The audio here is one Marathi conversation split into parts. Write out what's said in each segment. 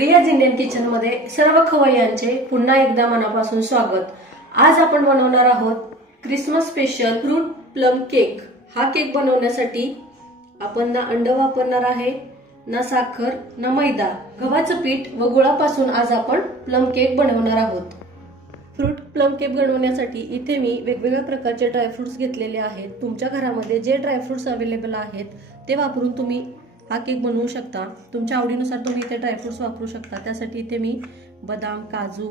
प्रियाज इंडियन किचन मध्ये सर्व खवय्यांचे पुन्हा एकदा मनापासून स्वागत। आज आपण बनवणार आहोत Christmas special fruit plum cake. हा केक बनवण्यासाठी आपण ना अंड वापरणार आहे, ना साखर, ना मैदा, गव्हाचं पीठ व गुळापासून आज आपण प्लम केक बनवणार आहोत। फ्रूट प्लम केक बनवण्यासाठी इथे मी वेगवेगळ्या प्रकारचे ड्रायफ्रुट्स घेतलेले आहेत। तुमच्या घरामध्ये जे ड्रायफ्रुट्स अवेलेबल आहेत ते वापरून तुम्ही हा केक बनवू शकता। तुमच्या आवडीनुसार तुम्ही इथे ड्रायफ्रुट्स वापरू शकता। त्यासाठी इथे मी बदाम, काजू,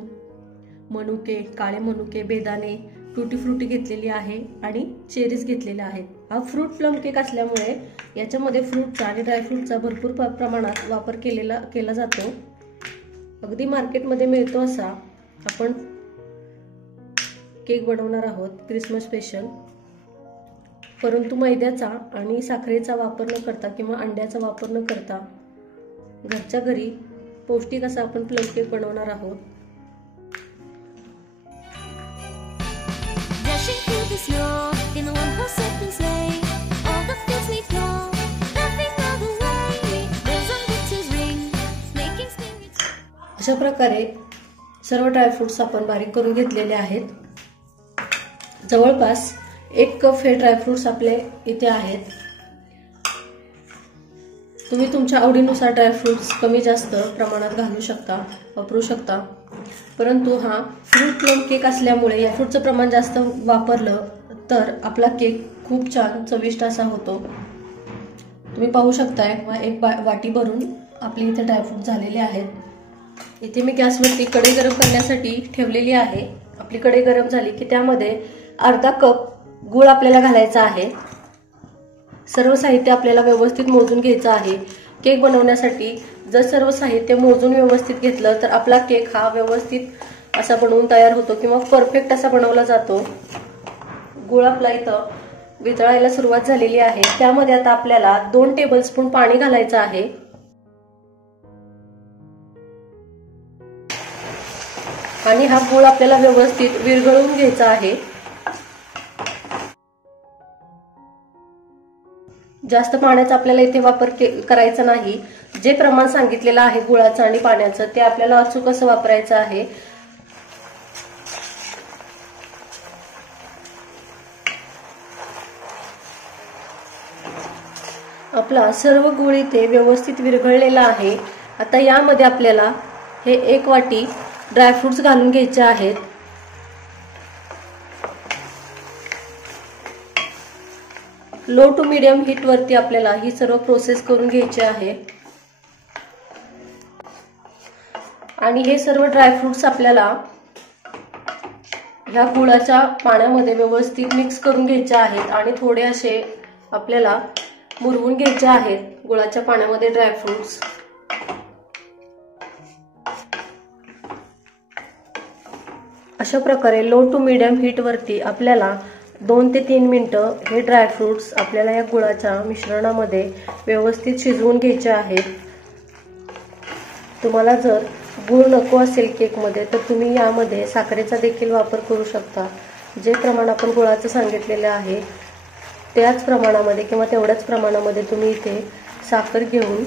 मनुके, काळे मनुके, बेदाणे, टूटी फ्रूटी घेतलेली आहे आणि चेरीज घेतलेले आहेत। हा फ्रूट प्लम केक असल्यामुळे याच्यामध्ये फ्रूटचा आणि ड्रायफ्रुटचा भरपूर प्रमाणात वापर केला जातो। अगदी मार्केटमध्ये मिळतो असा आपण केक बनवणार आहोत क्रिसमस स्पेशल, परंतु मैद्याचा आणि साखरेचा वापर न करता किंवा अंड्याचा वापर न करता घरच्या घरी पौष्टिक असा आपण प्लम केक बनवणार आहोत। अशा प्रकारे सर्व ड्रायफ्रुट्स आपण बारीक करून घेतलेले आहेत। जवळपास 1 कप हे ड्रायफ्रुट्स आपले इथे आहेत। तुम्ही तुमच्या आवडीनुसार ड्रायफ्रुट्स कमी जास्त प्रमाणात घालू शकता, वापरू शकता, परंतु हा फ्रूट प्लम केक असल्यामुळे या फ्रूटचं प्रमाण जास्त वापरलं तर आपला केक खूप छान चविष्ट असा होतो। तुम्ही पाहू शकताय 1 वाटी भरून आपले इथे ड्रायफ्रूट झालेले आहेत। इथे मी गॅसवरती कढई गरम करण्यासाठी ठेवलेली आहे। आपली कढई गरम झाली की त्यामध्ये अर्धा कप गूळ आपल्याला घालायचा आहे। सर्व साहित्य आपल्याला व्यवस्थित मोजून घ्यायचं आहे। केक बनवण्यासाठी जर सर्व साहित्य मोजून व्यवस्थित घेतलं तर आपला केक हा व्यवस्थित असा बनवून तयार होतो किंवा परफेक्ट असा बनवला जातो। गूळ आपला इथं वितळायला सुरुवात झालेली आहे। त्यामध्ये आता आपल्याला 2 टेबलस्पून पाणी घालायचं आहे आणि हा गूळ आपल्याला व्यवस्थित विरघळून घ्यायचा आहे। जास्त पाण्याचा आपल्याला इथे वापर करायचा नाही। जे प्रमाण सांगितलेलं आहे गुळाचं आणि पाण्याचं ते आपल्याला अचूक असं वापरायचं आहे। आपला सर्व गूळ इथे व्यवस्थित विरघळलेला आहे। आता यामध्ये आपल्याला हे 1 वाटी ड्रायफ्रुट्स घालून घ्यायचे आहेत। लो टू मीडियम हीट वरती आपल्याला ही सर्व प्रोसेस करून घ्यायची आहे आणि हे सर्व ड्रायफ्रुट्स आपल्याला ह्या गुळाच्या पाण्यामध्ये व्यवस्थित मिक्स करून घ्यायचे आहेत आणि थोडे असे आपल्याला मुरवून घ्यायचे आहेत गुळाच्या पाण्यामध्ये ड्रायफ्रुट्स। अशा प्रकारे लो टू मीडियम हीट वरती आपल्याला 2 ते 3 मिनिटं हे ड्रायफ्रुट्स आपल्याला या गुळाच्या मिश्रणामध्ये व्यवस्थित शिजवून घ्यायचे आहेत। तुम्हाला जर गूळ नको असेल केकमध्ये तर तुम्ही यामध्ये साखरेचा देखील वापर करू शकता। जे प्रमाण आपण गुळाचं सांगितलेलं आहे त्याच प्रमाणामध्ये किंवा तेवढ्याच प्रमाणामध्ये तुम्ही इथे साखर घेऊन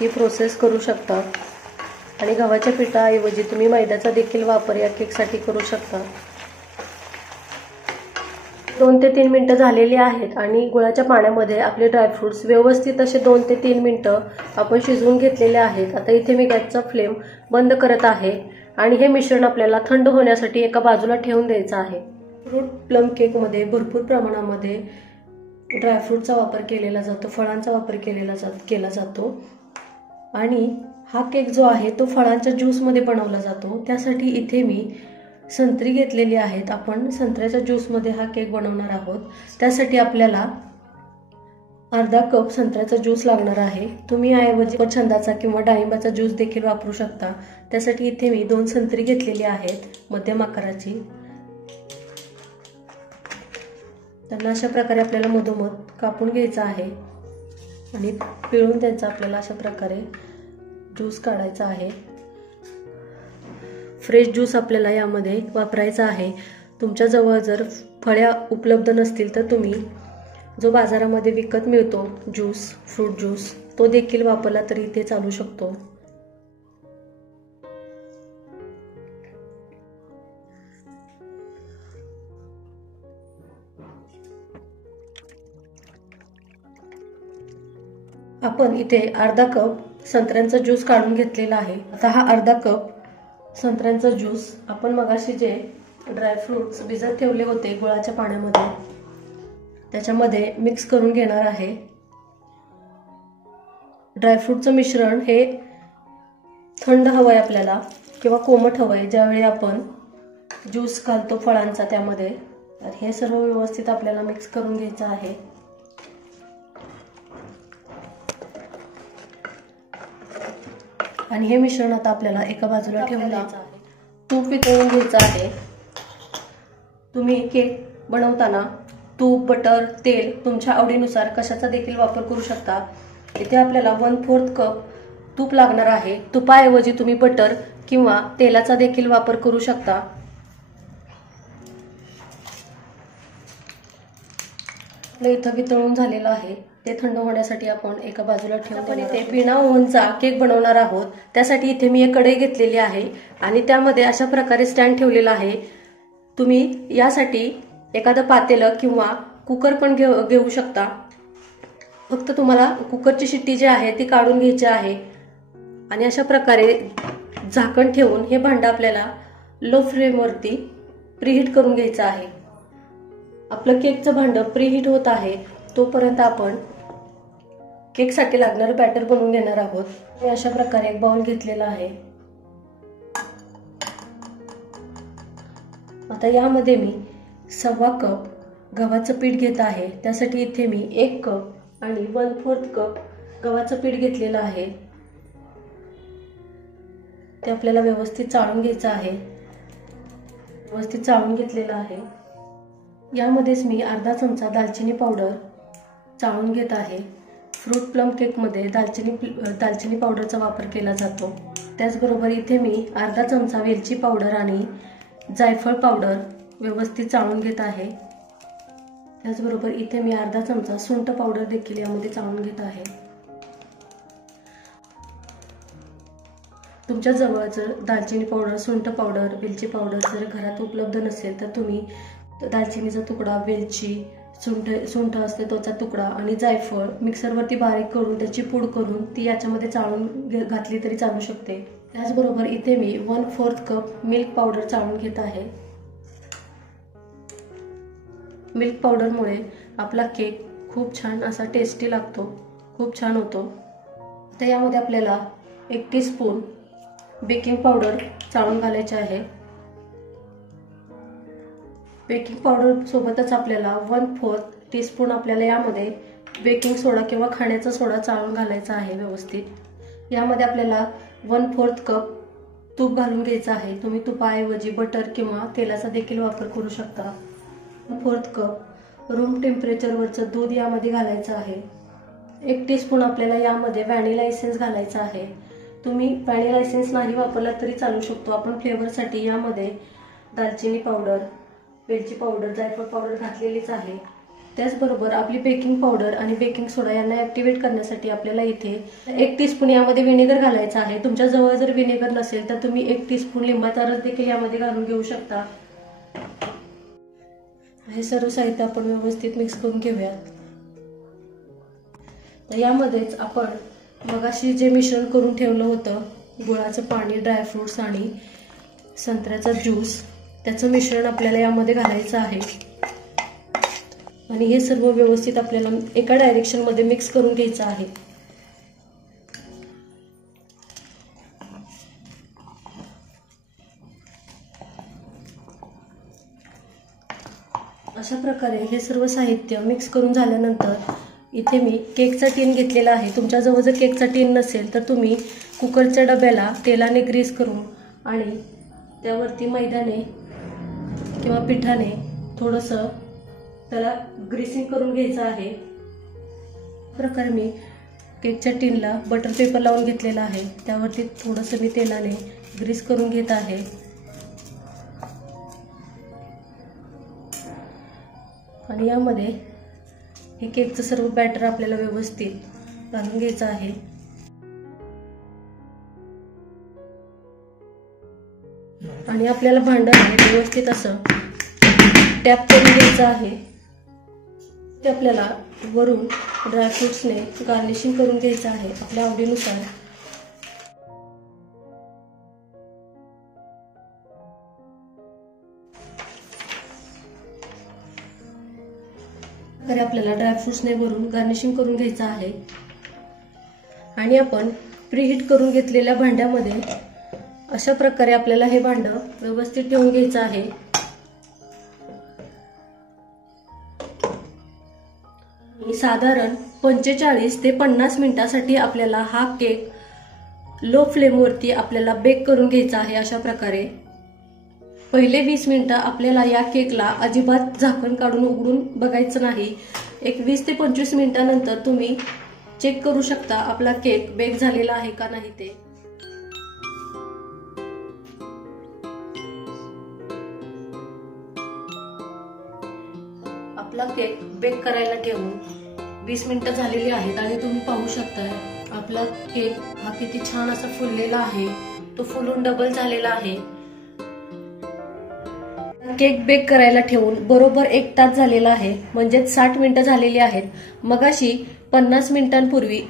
ही प्रोसेस करू शकता आणि गव्हाच्या पिठाऐवजी तुम्ही मैद्याचा देखील वापर या केकसाठी करू शकता। 2 ते 3 मिनिटं झालेली आहेत आणि गुळाच्या पाण्यामध्ये आपले ड्रायफ्रुट्स व्यवस्थित असे 2 ते 3 मिनिटं आपण शिजवून घेतलेले आहेत। आता इथे मी गॅसचा फ्लेम बंद करत आहे आणि हे मिश्रण आपल्याला थंड होण्यासाठी एका बाजूला ठेवून द्यायचं आहे। फ्रूट प्लम केकमध्ये भरपूर प्रमाणामध्ये ड्रायफ्रुटचा वापर केलेला जातो, फळांचा वापर केला जातो आणि हा केक जो आहे तो फळांच्या ज्यूसमध्ये बनवला जातो। त्यासाठी इथे मी संत्री घेतलेली आहेत। आपण संत्र्याच्या ज्यूसमध्ये हा केक बनवणार आहोत। त्यासाठी आपल्याला अर्धा कप संत्र्याचा ज्यूस लागणार आहे। तुम्ही याऐवजी छंदाचा किंवा डाळिंबाचा ज्यूस देखील वापरू शकता। त्यासाठी इथे मी 2 संत्री घेतलेली आहेत मध्यम आकाराची। त्यांना अशा प्रकारे आपल्याला मधोमध कापून घ्यायचा आहे आणि पिळून त्यांचा आपल्याला अशा प्रकारे ज्यूस काढायचा आहे। फ्रेश ज्यूस आपल्याला यामध्ये वापरायचा आहे। तुमच्या जवळ जर फळे उपलब्ध नसतील तर तुम्ही जो बाजारामध्ये विकत मिळतो ज्यूस, फ्रूट ज्यूस, तो देखील वापरला तरी इथे चालू शकतो। आपण इथे अर्धा कप संत्र्यांचा ज्यूस काढून घेतलेला आहे। आता हा अर्धा कप संत्र्यांचा ज्यूस आपण मगाशी जे ड्रायफ्रुट्स भिजत ठेवले होते गुळाच्या पाण्यामध्ये त्याच्यामध्ये मिक्स करून घेणार आहे। ड्रायफ्रूटचं मिश्रण हे थंड हवंय आपल्याला किंवा कोमट हवंय ज्यावेळी आपण ज्यूस घालतो फळांचा त्यामध्ये। तर हे सर्व व्यवस्थित आपल्याला मिक्स करून घ्यायचं आहे। आणि हे मिश्रण आता आपल्याला एका बाजूला ठेवायचं आहे। तूप वितळून घ्यायचं आहे। तुम्ही केक बनवताना तूप, बटर, तेल तुमच्या आवडीनुसार कशाचा देखील वापर करू शकता। इथे आपल्याला 1/4 कप तूप लागणार आहे। तुपाऐवजी तुम्ही बटर किंवा तेलाचा देखील वापर करू शकता। आपलं इथं वितळून झालेलं आहे, ते थंड होण्यासाठी आपण एका बाजूला ठेवू। आपण इथे बिना ओव्हनचा केक बनवणार आहोत। त्यासाठी इथे मी एक कढई घेतलेली आहे आणि त्यामध्ये अशा प्रकारे स्टँड ठेवलेला आहे। तुम्ही यासाठी एखादं पातेलं किंवा कुकर पण घेऊ शकता। फक्त तुम्हाला कुकरची शिट्टी जी आहे ती काढून घ्यायची आहे आणि अशा प्रकारे झाकण ठेवून हे भांडं आपल्याला लो फ्लेमवरती प्रीहीट करून घ्यायचं आहे। आपलं केकचं भांडं प्रीहीट होत आहे तोपर्यंत आपण केकसाठी लागणारं बॅटर बनवून घेणार आहोत। मी अशा प्रकारे एक बाउल घेतलेला आहे। आता यामध्ये मी 1/2 कप गव्हाचं पीठ घेत आहे। त्यासाठी इथे मी 1 कप आणि 1/4 कप गव्हाचं पीठ घेतलेलं आहे। ते आपल्याला व्यवस्थित चाळून घ्यायचं आहे। व्यवस्थित चाळून घेतलेलं आहे। यामध्येच मी अर्धा चमचा दालचिनी पावडर चाळून घेत आहे। फ्रूट प्लम केक मध्ये दालचिनी पावडरचा वापर केला जातो। त्याचबरोबर इथे मी अर्धा चमचा वेलची पावडर आणि जायफळ पावडर व्यवस्थित चाळून घेत आहे। त्याचबरोबर इथे मी अर्धा चमचा सुंठ पावडर देखील यामध्ये चाळून घेत आहे। तुमच्या जवळ जर दालचिनी पावडर, सुंठ पावडर, वेलची पावडर जर घरात उपलब्ध नसेल तर तुम्ही दालचिनीचा तुकडा, वेलची, सुंठ असते त्याचा तुकडा आणि जायफळ मिक्सरवरती बारीक करून त्याची पूड करून ती याच्यामध्ये चाळून घातली तरी चालू शकते। त्याचबरोबर इथे मी 1/4 कप मिल्क पावडर चाळून घेत आहे। मिल्क पावडरमुळे आपला केक खूप छान असा टेस्टी लागतो, खूप छान होतो। तर यामध्ये आपल्याला 1 टीस्पून बेकिंग पावडर चाळून घालायचे आहे। बेकिंग पावडर सोबतच आपल्याला 1/4 टीस्पून आपल्याला यामध्ये बेकिंग सोडा किंवा खाण्याचा सोडा चाळून घालायचा आहे व्यवस्थित। यामध्ये आपल्याला 1/4 कप तूप घालून घ्यायचं आहे। तुम्ही तुपाऐवजी बटर किंवा तेलाचा देखील वापर करू शकता। 1/4 कप रूम टेम्परेचरवरचं दूध यामध्ये घालायचं आहे। 1 टीस्पून आपल्याला यामध्ये व्हॅनिला एसेन्स घालायचा आहे। तुम्ही व्हॅनिला एसेन्स नाही वापरला तरी चालू शकतो। आपण फ्लेवरसाठी यामध्ये दालचिनी पावडर, वेलची पावडर, जायफळ पावडर घातलेलीच आहे। त्याचबरोबर आपली बेकिंग पावडर आणि बेकिंग सोडा यांना ऍक्टिव्हेट करण्यासाठी आपल्याला इथे 1 टीस्पून यामध्ये व्हिनेगर घालायचा आहे। तुमच्या जवळ जर व्हिनेगर नसेल तर तुम्ही 1 टीस्पून लिंबाचा रस देखील यामध्ये घालून घेऊ शकता। हे सर्व साहित्य आपण व्यवस्थित मिक्स करून घेऊयात। तर यामध्येच आपण मगाशी जे मिश्रण करून ठेवलं होतं गुळाचं पाणी, ड्रायफ्रुट्स आणि संत्र्याचा ज्यूस, त्याचं मिश्रण आपल्याला यामध्ये घालायचं आहे आणि हे सर्व व्यवस्थित आपल्याला एका डायरेक्शन मध्ये मिक्स करून घ्यायचं आहे। अशा प्रकारे हे सर्व साहित्य मिक्स करून झाल्यानंतर इथे मी केकचा टीन घेतलेला आहे। तुमच्या जवळ जर केकचा टीन नसेल तर तुम्ही कुकरच्या डब्याला तेलाने ग्रीस करून आणि त्यावरती मैद्याने किंवा पिठाने थोडंसं त्याला ग्रीसिंग करून घ्यायचं आहे। प्रकारे मी केकच्या टीनला बटर पेपर लावून घेतलेला आहे। त्यावरती थोडंसं मी तेलाने ग्रीस करून घेत आहे आणि यामध्ये हे केकचं सर्व बॅटर आपल्याला व्यवस्थित घालून घ्यायचं आहे. आणि आपल्याला भांडं व्यवस्थित असं टॅप करून घ्यायचं आहे. ते आपल्याला वरून ड्रायफ्रुट्सने गार्निशिंग करून घ्यायचं आहे आपल्या आवडीनुसार. तर आपल्याला ड्रायफ्रुट्सने वरून गार्निशिंग करून घ्यायचं आहे. आणि आपण प्रीहीट करून घेतलेल्या भांड्यामध्ये अशा प्रकारे आपल्याला हे भांडं व्यवस्थित ठेवून घ्यायचं आहे. साधारण 45 ते 50 मिनिटांसाठी आपल्याला हा केक लो फ्लेमवरती आपल्याला बेक करून घ्यायचा आहे. अशा प्रकारे पहिले 20 मिनिटं आपल्याला या केकला अजिबात झाकण काढून उघडून बघायचं नाही. एक 20 ते 25 मिनिटांनंतर तुम्ही चेक करू शकता आपला केक बेक झालेला आहे का नाही ते. आपला केक बेक करायला ठेवून 20 मिनिटं झालेली आहेत आणि तुम्ही पाहू शकता आपला केक हा किती छान असा फुललेला आहे. तो फुलून डबल झालेला आहे. केक बेक करायला ठेवून बरोबर 1 तास झालेला आहे, म्हणजे 60 मिनिटं झालेली आहेत. मगाशी 50 मिनिटांपूर्वी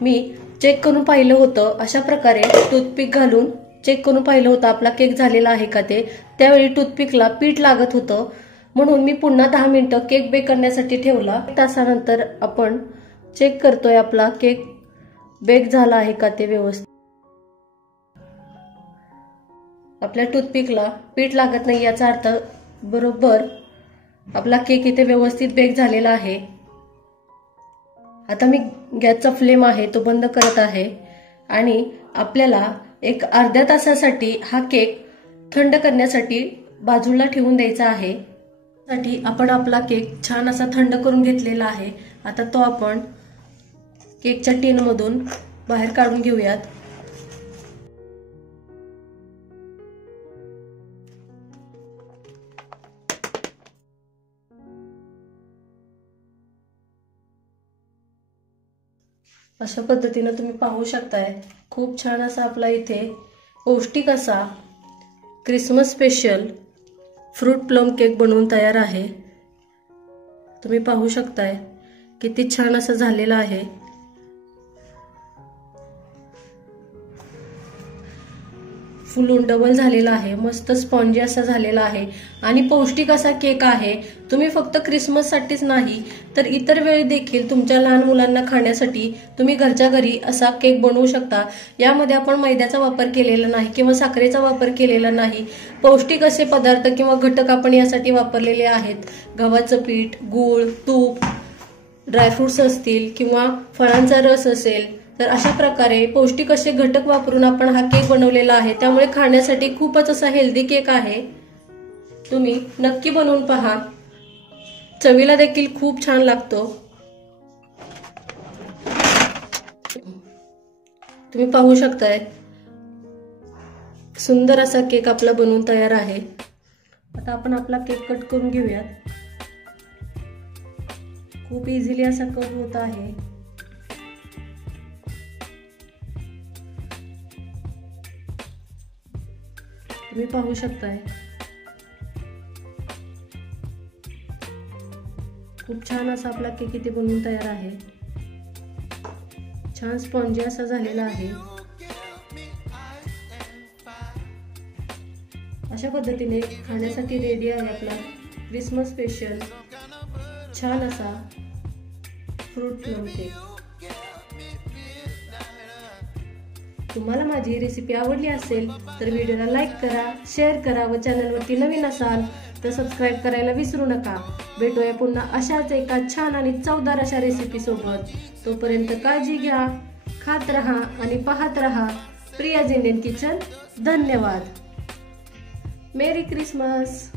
मी चेक करून पाहिलं होतं. अशा प्रकारे टूथपिक घालून चेक करून पाहिलं होतं आपला केक झालेला आहे का ते. त्यावेळी टूथपिकला पीठ लागत होतं, म्हणून मी पुन्हा 10 मिनिटं केक बेक करण्यासाठी ठेवला. 1 तासानंतर आपण चेक करतोय आपला केक बेक झाला आहे का ते व्यवस्थित. आपल्या टूथपिकला पीठ लागत नाही याचा अर्थ बरोबर आपला केक इथे व्यवस्थित बेक झालेला आहे. आता मी गॅसचा फ्लेम आहे तो बंद करत आहे आणि आपल्याला एक अर्ध्या तासासाठी हा केक थंड करण्यासाठी बाजूला ठेवून द्यायचा आहे. साठी आपण आपला केक छान असा थंड करून घेतलेला आहे. आता तो आपण केकच्या टीन मधून बाहेर काढून घेऊयात. अशा पद्धतीने तुम्ही पाहू शकताय खूप छान असा आपला इथे पौष्टिक असा Christmas special fruit plum cake बनवून तयार आहे. तुम्ही पाहू शकताय किती छान असं झालेला आहे. फुलून डबल झालेला आहे. मस्त स्पॉन्जी असा झालेला आहे आणि पौष्टिक असा केक आहे. तुम्ही फक्त क्रिसमस साठीच नाही तर इतर वेळी देखील तुमच्या लहान मुलांना खाण्यासाठी तुम्ही घरच्या घरी असा केक बनवू शकता. यामध्ये आपण मैद्याचा वापर केलेला नाही किंवा साखरेचा वापर केलेला नाही. पौष्टिक असे पदार्थ किंवा घटक आपण यासाठी वापरलेले आहेत. गव्हाचं पीठ, गूळ, तूप, ड्रायफ्रुट्स असतील किंवा फळांचा रस असेल, तर अशा प्रकारे पौष्टिक असे घटक वापरून आपण हा केक बनवलेला आहे. त्यामुळे खाण्यासाठी खूपच असा हेल्दी केक आहे. तुम्ही नक्की बनवून पहा. चवीला देखील खूप छान लागतो. तुम्ही पाहू शकताय सुंदर असा केक आपला बनवून तयार आहे. आता आपण आपला केक कट करून घेऊयात. खूप इझिली असा कट होत आहे. तुम्ही पाहू शकताय खूप छान असा आपला केक इथे बनवून तयार आहे. छान स्पॉन्जी असा झालेला आहे. अशा पद्धतीने खाण्यासाठी रेडी आहे आपला क्रिसमस स्पेशल छान असा फ्रूट प्लम केक. तुम्हाला माझी ही रेसिपी आवडली असेल तर व्हिडिओला लाईक करा, शेअर करा व चॅनलवरती नवीन असाल तर सबस्क्राईब करायला विसरू नका. भेटूया पुन्हा अशाच एका छान आणि चवदार अशा रेसिपी सोबत. तोपर्यंत काळजी घ्या, खात रहा आणि पाहत रहा प्रियाज इंडियन किचन. धन्यवाद. Merry Christmas.